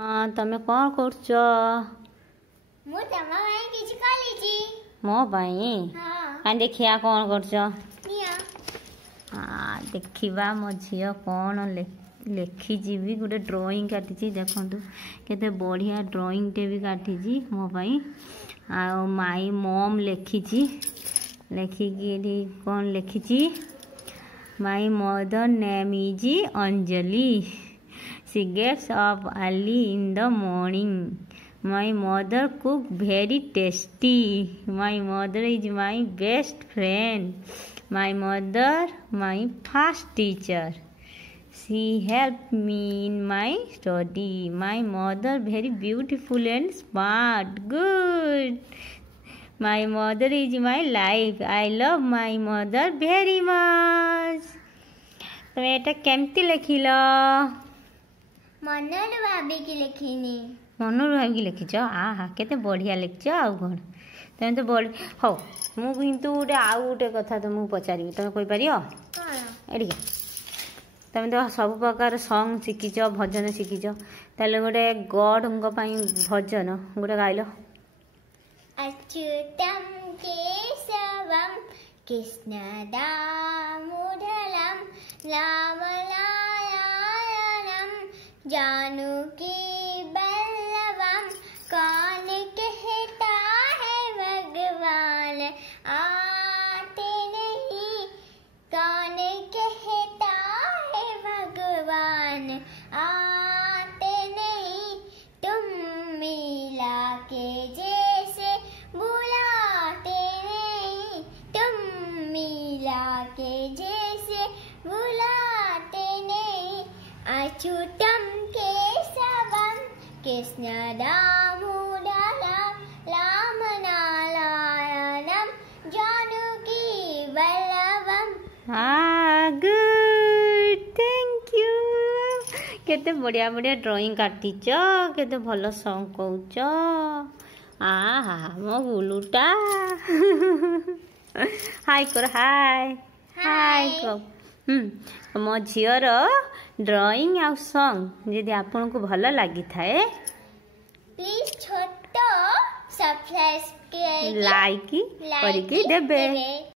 तमे कौन करछ? मु तमा भाई किछ कलिची मो भाई हां देखिया कौन करछ? निया देखिबा मो झियो कौन लेखी भी गोटे ड्राइंग काटी देखु केते बढ़िया ड्राइंग टे भी काटी मो भाई आ माई मम लेखी लेखिकी कौन लेखी my mother name is Anjali she gets up early in the morning my mother cook very tasty my mother is my best friend my mother my first teacher she help me in my study my mother very beautiful and smart good my mother is my life I love my mother very much. तुम एटा केमती लिखिल? मनर भाभी की लिखिनी मनर भाभी लिखिच आहा केते बढ़िया लिखिच आउ कौन तुम तो बड़ हो मु किंतु गोटे आउ गोटे कथा तुमको पचारि तुम कहि पारियो एडिया तुम तो सब प्रकार सॉन्ग शिखिच भजन शिखिच ताले गोटे गॉड भजन गोटे गाइल अच्युतम केशवम कृष्ण दामोदरम राम नारायणम जानकी बल्लभम कौन कहता है भगवान आते नहीं कौन कहता है भगवान आते नहीं तुम मिला के जैसे बुलाते नहीं तुम मिला के जैसे बुलाते नहीं Achyutam Keshavam Krishna Damodaram Ram नारायणम Janaki बल्लभम। Good thank you केते बढ़िया बढ़िया ड्राइंग काटिच केते भल सॉन्ग कहूच आहा मो बुलुटा हाय कर हाय हाय कह मो झीर ड्राइंग आ सॉन्ग यदि आपन को भल लगी थाए प्लीज छोटो सब्सक्राइब लाइक करके देबे।